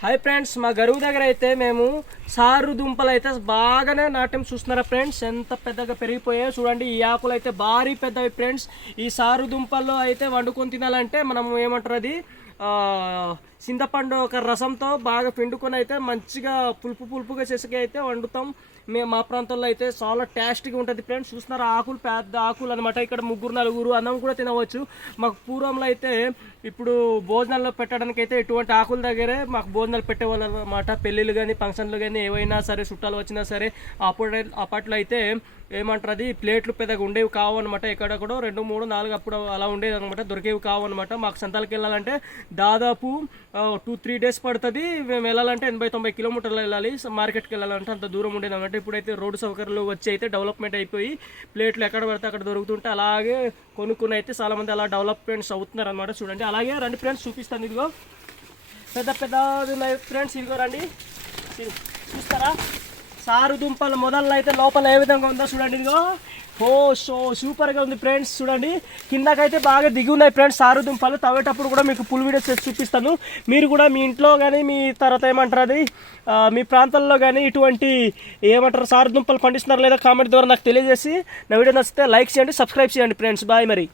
Hi friends మా గరువు దగ్గర అయితే మేము సారు దుంపలు అయితే బాగానే నాట్యం చూస్తున్నారా ఫ్రెండ్స్ ఎంత పెద్దగా పెరిగిపోయాయో చూడండి. ఈ ఆకులు అయితే భారీ పెద్దవి ఫ్రెండ్స్ ఈ సారు దుంపల్లో అయితే వండుకొని తినాలంటే మనం ఏమంటారు అది? చింతపండు ఒక రసంతో బాగా పిండుకొని అయితే మంచిగా పులుపు పులుపుగా చేసుకు అయితే వండుతాం. మేము మా ప్రాంతంలో అయితే చాలా టేస్ట్గా ఉంటుంది ఫ్రెండ్స్. చూస్తున్నారు? ఆకులు పెద్ద ఆకులు అనమాట ఇక్కడ ముగ్గురు నలుగురు అన్నం కూడా తినవచ్చు. మాకు పూర్వంలో అయితే ఇప్పుడు భోజనాల్లో పెట్టడానికి అయితే ఎటువంటి ఆకుల దగ్గరే మాకు భోజనాలు పెట్టేవాళ్ళు అనమాట పెళ్ళిళ్ళు కానీ ఫంక్షన్లు కానీ ఏవైనా సరే చుట్టాలు వచ్చినా సరే అప్పుడు అప్పట్లో అయితే ఏమంటారు అది? ప్లేట్లు పెద్దగా ఉండేవి కావు అనమాట ఎక్కడెక్కడో రెండు మూడు నాలుగు అప్పుడు అలా ఉండేది అనమాట దొరికేవి కావు అనమాట మాకు సంతాలకు వెళ్ళాలంటే దాదాపు టూ త్రీ డేస్ పడుతుంది. మేము వెళ్ళాలంటే ఎనభై తొంభై కిలోమీటర్లు వెళ్ళాలి. మార్కెట్కి వెళ్ళాలంటే అంత దూరం ఉండేది అనమాట ఇప్పుడైతే రోడ్డు సౌకర్యాలు వచ్చి అయితే డెవలప్మెంట్ అయిపోయి ప్లేట్లు ఎక్కడ పడితే అక్కడ దొరుకుతుంటే అలాగే కొనుక్కుని అయితే చాలా మంది అలా డెవలప్మెంట్స్ అవుతున్నారు అనమాట చూడండి. అలాగే రండి ఫ్రెండ్స్ చూపిస్తాను ఇదిగో. పెద్ద పెద్ద ఫ్రెండ్స్ ఇదిగో రండి. చూస్తారా? సారు దుంపల మొదలు అయితే లోపల ఏ విధంగా ఉందో చూడండి ఇదిగో. ఓ సో సూపర్గా ఉంది ఫ్రెండ్స్ చూడండి. కిందకైతే బాగా దిగి ఉన్నాయి ఫ్రెండ్స్ సారు దుంపలు తవ్వేటప్పుడు కూడా మీకు ఫుల్ వీడియోస్ చేసి చూపిస్తాను. మీరు కూడా మీ ఇంట్లో కానీ మీ తర్వాత ఏమంటారు అది? మీ ప్రాంతాల్లో కానీ ఇటువంటి ఏమంటారు సారు దుంపలు పండిస్తున్నారు లేదా కామెంట్ ద్వారా నాకు తెలియజేసి నా వీడియో నచ్చితే లైక్ చేయండి సబ్స్క్రైబ్ చేయండి ఫ్రెండ్స్. బాయ్ మరి.